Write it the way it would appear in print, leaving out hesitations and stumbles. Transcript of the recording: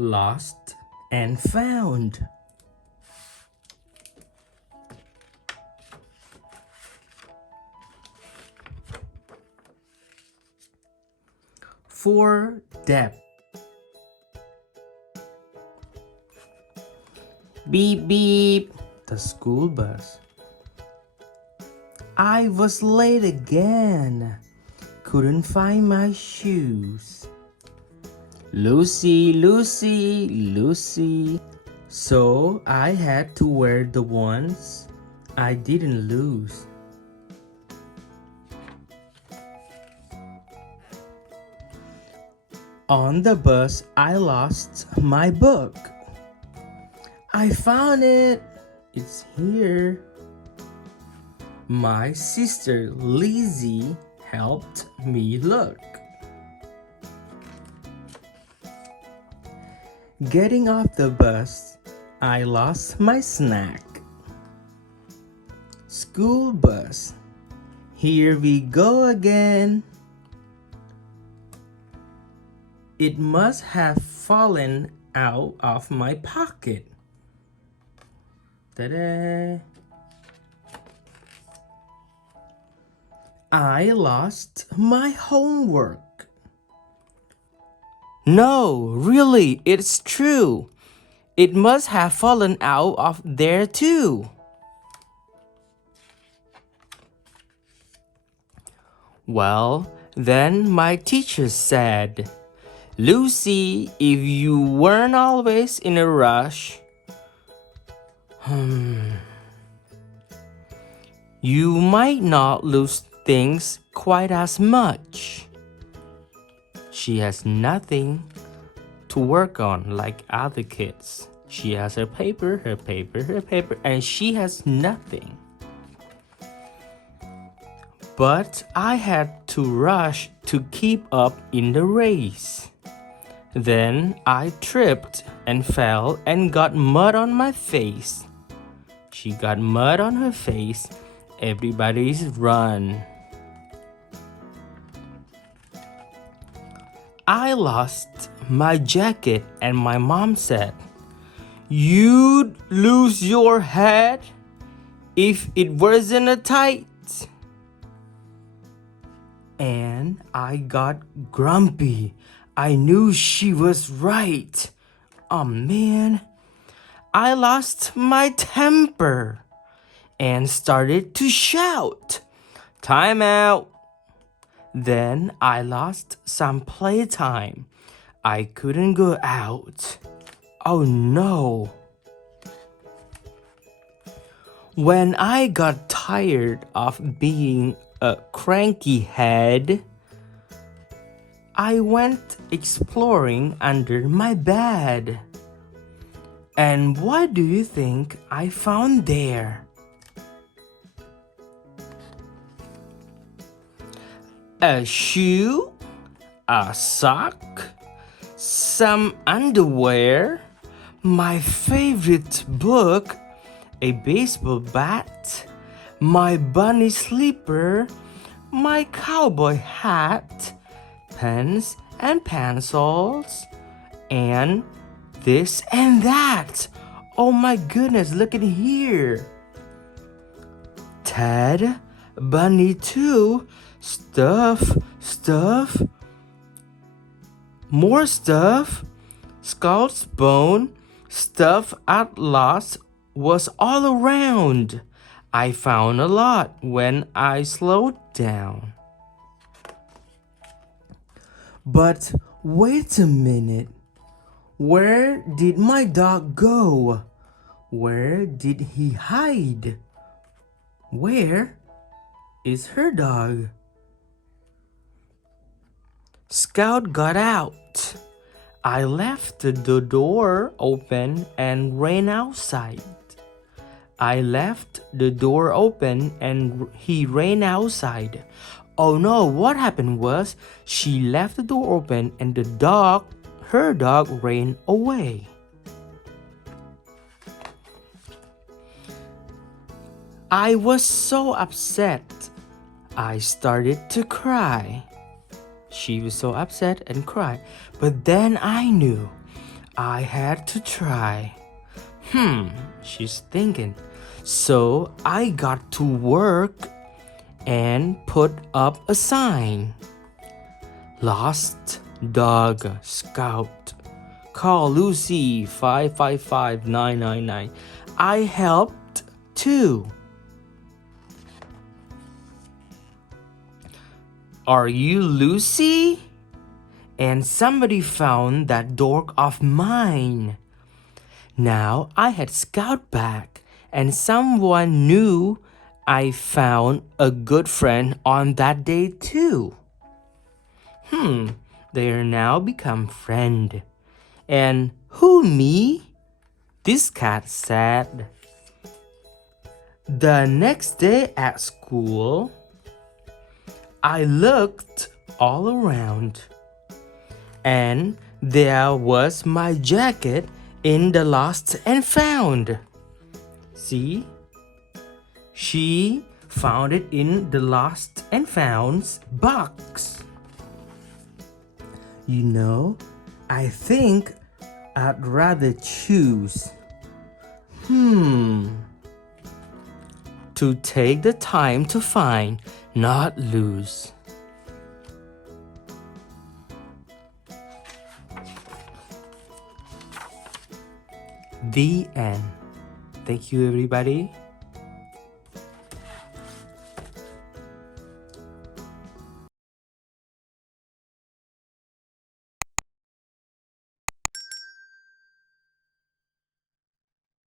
lost and found. For depth. Beep beep, the school bus. I was late again. Couldn't find my shoes. Lucy, Lucy, Lucy. So I had to wear the ones I didn't lose. On the bus, I lost my book. I found it. It's here. My sister Lizzie helped me look. Getting off the bus, I lost my snack. School bus. Here we go again. It must have fallen out of my pocket. Ta-da! I lost my homework. No, really, it's true. It must have fallen out of there too. Well, then my teacher said, Lucy, if you weren't always in a rush, you might not lose things quite as much. She has nothing to work on like other kids. She has her paper, and she has nothing. But I had to rush to keep up in the race. Then I tripped and fell and got mud on my face. She got mud on her face. Everybody's run. I lost my jacket and my mom said, You'd lose your head if it wasn't a tight. And I got grumpy. I knew she was right. Oh man. I lost my temper and started to shout, Time out. Then I lost some playtime. I couldn't go out. Oh no. When I got tired of being a cranky head, I went exploring under my bed. And what do you think I found there? A shoe, a sock, some underwear, my favorite book, a baseball bat, my bunny slipper, my cowboy hat, pens and pencils, and this and that. Oh my goodness, look at here. Ted, Bunny too, stuff, more stuff, Scout's bone, stuff at last was all around. I found a lot when I slowed down. But wait a minute. Where did my dog go? Where did he hide? Where is her dog? Scout got out. I left the door open and ran outside. I left the door open and he ran outside. Oh no, what happened was she left the door open and her dog ran away. I was so upset. I started to cry. She was so upset and cried. But then I knew I had to try. She's thinking. So I got to work and put up a sign. Lost Dog Scout. Call Lucy 555-999. I helped too. Are you Lucy? And somebody found that dog of mine. Now I had Scout back, and someone knew I found a good friend on that day too. They are now become friend. And who me? This cat said. The next day at school, I looked all around, and there was my jacket in the lost and found. See? She found it in the lost and found box. You know, I think I'd rather choose to take the time to find, not lose. The end. Thank you, everybody.